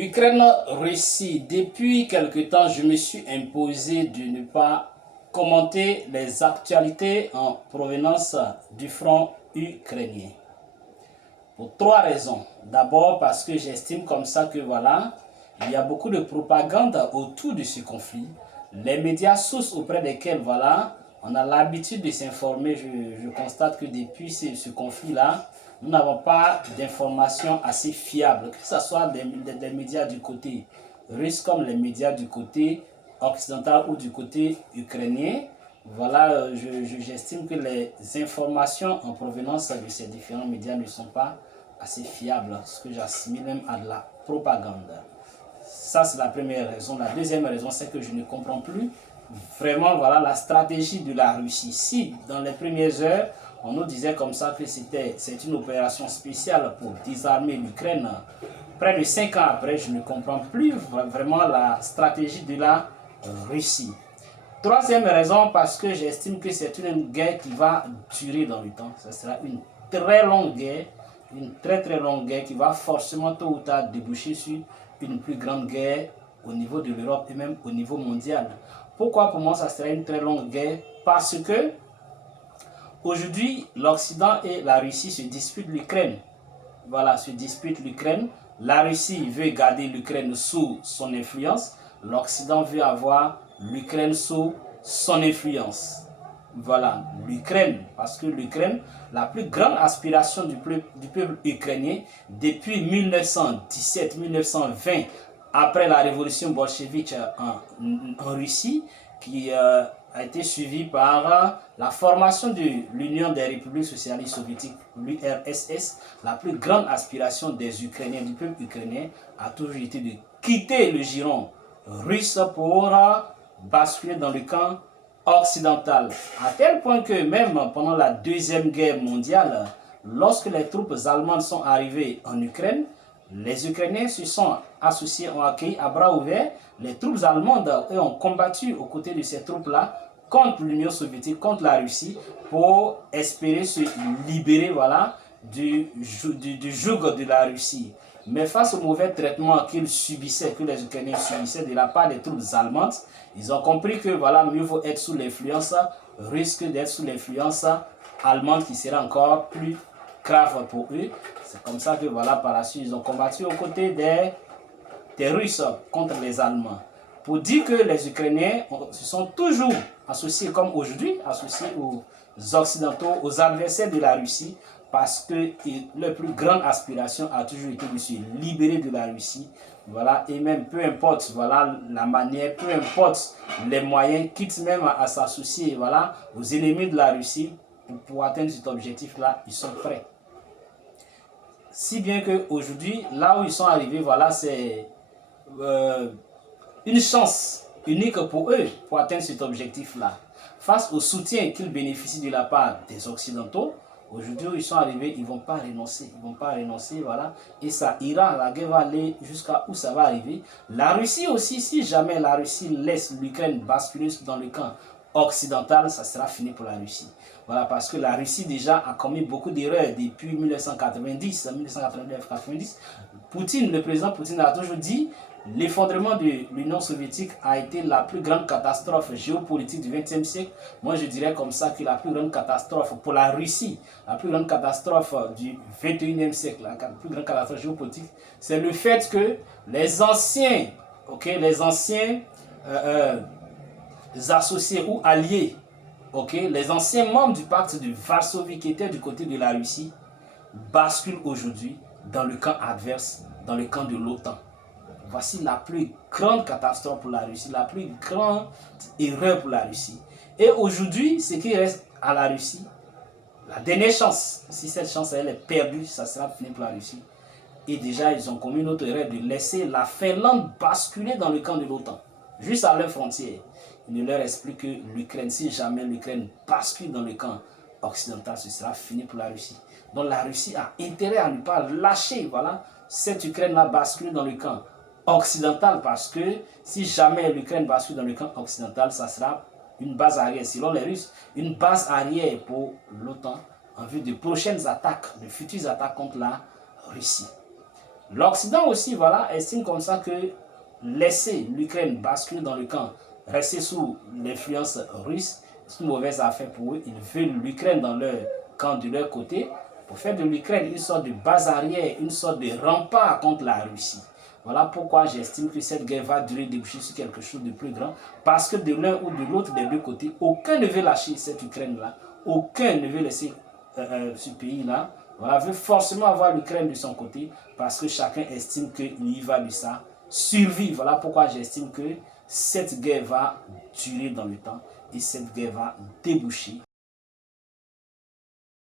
Ukraine-Russie, depuis quelque temps, je me suis imposé de ne pas commenter les actualités en provenance du front ukrainien. Pour trois raisons. D'abord parce que j'estime comme ça que voilà, il y a beaucoup de propagande autour de ce conflit. Les médias sources auprès desquels voilà, on a l'habitude de s'informer. Je constate que depuis ce conflit-là, nous n'avons pas d'informations assez fiables, que ce soit des médias du côté russe comme les médias du côté occidental ou du côté ukrainien. Voilà, j'estime que les informations en provenance de ces différents médias ne sont pas assez fiables, ce que j'assimile même à de la propagande. Ça, c'est la première raison. La deuxième raison, c'est que je ne comprends plus vraiment voilà, la stratégie de la Russie. Si, dans les premières heures, on nous disait comme ça que c'est une opération spéciale pour désarmer l'Ukraine, près de 5 ans après, je ne comprends plus vraiment la stratégie de la Russie. Troisième raison, parce que j'estime que c'est une guerre qui va durer dans le temps. Ce sera une très longue guerre, une très longue guerre qui va forcément tôt ou tard déboucher sur une plus grande guerre au niveau de l'Europe et même au niveau mondial. Pourquoi pour moi ça sera une très longue guerre? Parce que aujourd'hui, l'Occident et la Russie se disputent l'Ukraine. Voilà, se disputent l'Ukraine. La Russie veut garder l'Ukraine sous son influence. L'Occident veut avoir l'Ukraine sous son influence. Voilà, l'Ukraine, parce que l'Ukraine, la plus grande aspiration du peuple ukrainien depuis 1917-1920, après la révolution bolchevique en Russie, qui a été suivie par la formation de l'Union des républiques socialistes soviétiques, l'URSS, la plus grande aspiration des Ukrainiens, du peuple ukrainien, a toujours été de quitter le giron russe pour basculer dans le camp occidental. À tel point que même pendant la Deuxième Guerre mondiale, lorsque les troupes allemandes sont arrivées en Ukraine, les Ukrainiens se sont associés, ont accueilli à bras ouverts les troupes allemandes et ont combattu aux côtés de ces troupes-là contre l'Union soviétique, contre la Russie, pour espérer se libérer voilà, du joug de la Russie. Mais face au mauvais traitement qu'ils subissaient, que les Ukrainiens subissaient de la part des troupes allemandes, ils ont compris que voilà, mieux vaut être sous l'influence russe que d'être sous l'influence allemande qui sera encore plus grave pour eux. C'est comme ça que voilà, par la suite, ils ont combattu aux côtés des Russes contre les Allemands. Pour dire que les Ukrainiens se sont toujours associés, comme aujourd'hui, associés aux Occidentaux, aux adversaires de la Russie, parce que leur plus grande aspiration a toujours été de se libérer de la Russie. Voilà, et même peu importe voilà, la manière, peu importe les moyens, quitte même à s'associer voilà, aux ennemis de la Russie, pour atteindre cet objectif-là, ils sont prêts. Si bien qu'aujourd'hui, là où ils sont arrivés, voilà, c'est une chance unique pour eux pour atteindre cet objectif-là. Face au soutien qu'ils bénéficient de la part des Occidentaux, aujourd'hui où ils sont arrivés, ils ne vont pas renoncer. Ils ne vont pas renoncer, voilà. Et ça ira, la guerre va aller jusqu'à où ça va arriver. La Russie aussi, si jamais la Russie laisse l'Ukraine basculer dans le camp occidental, ça sera fini pour la Russie. Voilà, parce que la Russie déjà a commis beaucoup d'erreurs depuis 1990, 1989-90. Le président Poutine a toujours dit l'effondrement de l'Union soviétique a été la plus grande catastrophe géopolitique du XXe siècle. Moi, je dirais comme ça que la plus grande catastrophe pour la Russie, la plus grande catastrophe du XXIe siècle, la plus grande catastrophe géopolitique, c'est le fait que les anciens, associés ou alliés, les anciens membres du pacte de Varsovie qui étaient du côté de la Russie, basculent aujourd'hui dans le camp adverse, dans le camp de l'OTAN. Voici la plus grande catastrophe pour la Russie, la plus grande erreur pour la Russie. Et aujourd'hui, ce qui reste à la Russie, la dernière chance, si cette chance elle est perdue, ça sera fini pour la Russie. Et déjà, ils ont commis une autre erreur de laisser la Finlande basculer dans le camp de l'OTAN, juste à leur frontière. Il ne leur explique que l'Ukraine, si jamais l'Ukraine bascule dans le camp occidental, ce sera fini pour la Russie. Donc la Russie a intérêt à ne pas lâcher voilà, cette Ukraine-là bascule dans le camp occidental, parce que si jamais l'Ukraine bascule dans le camp occidental, ça sera une base arrière, selon les Russes, une base arrière pour l'OTAN en vue de prochaines attaques, de futures attaques contre la Russie. L'Occident aussi, voilà, estime comme ça que laisser l'Ukraine basculer dans le camp, rester sous l'influence russe, c'est une mauvaise affaire pour eux. Ils veulent l'Ukraine dans leur camp de leur côté pour faire de l'Ukraine une sorte de base arrière, une sorte de rempart contre la Russie. Voilà pourquoi j'estime que cette guerre va durer, déboucher sur quelque chose de plus grand. Parce que de l'un ou de l'autre des deux côtés, aucun ne veut lâcher cette Ukraine-là. Aucun ne veut laisser ce pays-là. Voilà, veut forcément avoir l'Ukraine de son côté parce que chacun estime qu'il y va de sa survie. Voilà pourquoi j'estime que cette guerre va durer dans le temps et cette guerre va déboucher